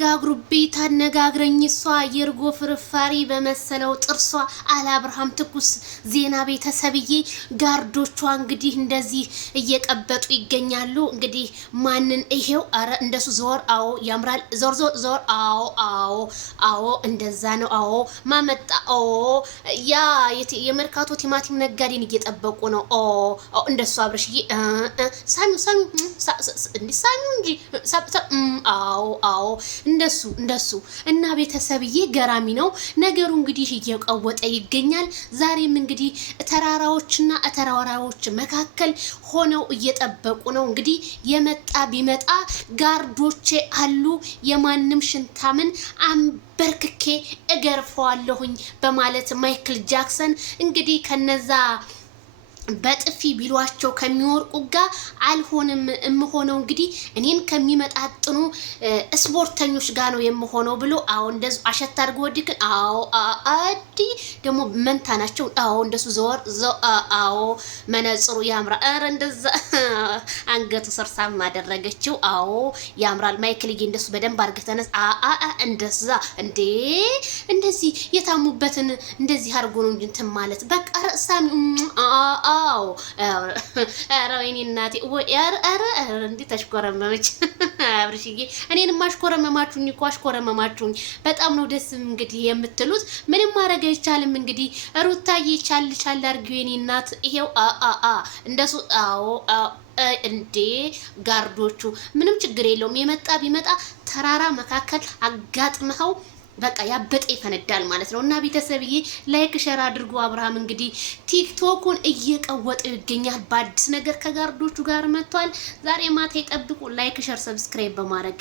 አነጋግሩብኝ ታነጋግረኝ እሷ የርጎ ፍርፋሪ በመሰለው ጥርሷ አላብርሃም ትኩስ ዜና ቤተሰብዬ ጋርዶቿ እንግዲህ እንደዚህ እየቀበጡ ይገኛሉ። እንግዲህ ማንን ይሄው አረ እንደሱ ዞር አዎ ያምራል ዞር ዞር ዞር አዎ አዎ አዎ እንደዛ ነው አዎ ማመጣ ኦ ያ የመርካቶ ቲማቲም ነጋዴን እየጠበቁ ነው ኦ እንደሱ አብርሽዬ ሳሚ ሳሚ እንጂ አዎ አዎ እንደሱ እና ቤተሰብዬ ገራሚ ነው ነገሩ። እንግዲህ እየቀወጠ ይገኛል። ዛሬም እንግዲህ ተራራዎችና ተራራዎች መካከል ሆነው እየጠበቁ ነው። እንግዲህ የመጣ ቢመጣ ጋርዶቼ አሉ የማንም ሽንታምን አንበርክኬ እገርፈዋለሁኝ በማለት ማይክል ጃክሰን እንግዲህ ከነዛ በጥፊ ቢሏቸው ከሚወርቁ ጋር አልሆንም የምሆነው እንግዲህ እኔን ከሚመጣጥኑ ስፖርተኞች ጋር ነው የምሆነው ብሎ አዎ እንደሱ አሸት አድርጎ ወዲክ አዎ አዲ ደግሞ መንታ ናቸው አዎ እንደሱ ዘወር አዎ መነጽሩ ያምራል። አረ እንደዛ አንገቱ ሰርሳም አደረገችው አዎ ያምራል። ማይክልዬ እንደሱ በደንብ አድርገህ ተነስ እንደዛ እንዴ እንደዚህ የታሙበትን እንደዚህ አድርጎ ነው እንትን ማለት በቃ ረሳም አዎ አረ ወይኔ እናቴ ወይ አረ እንዴ ተሽኮረመመች አብርሽዬ እኔንም አሽኮረመማችሁኝ እኮ አሽኮረመማችሁኝ። በጣም ነው ደስ እንግዲህ የምትሉት ምንም ማድረግ አይቻልም። እንግዲህ ሩታዬ ቻል አድርጊው የኔ እናት ይሄው እንደሱ አዎ እንዴ ጋርዶቹ ምንም ችግር የለውም። የመጣ ቢመጣ ተራራ መካከል አጋጥመው በቃ ያበጠ ይፈነዳል ማለት ነው። እና ቤተሰብዬ ላይክ ሸር አድርጉ። አብርሃም እንግዲህ ቲክቶኩን እየቀወጠው ይገኛል። በአዲስ ነገር ከጋርዶቹ ጋር መጥቷል። ዛሬ ማታ ይጠብቁ። ላይክ ሸር ሰብስክራይብ በማድረግ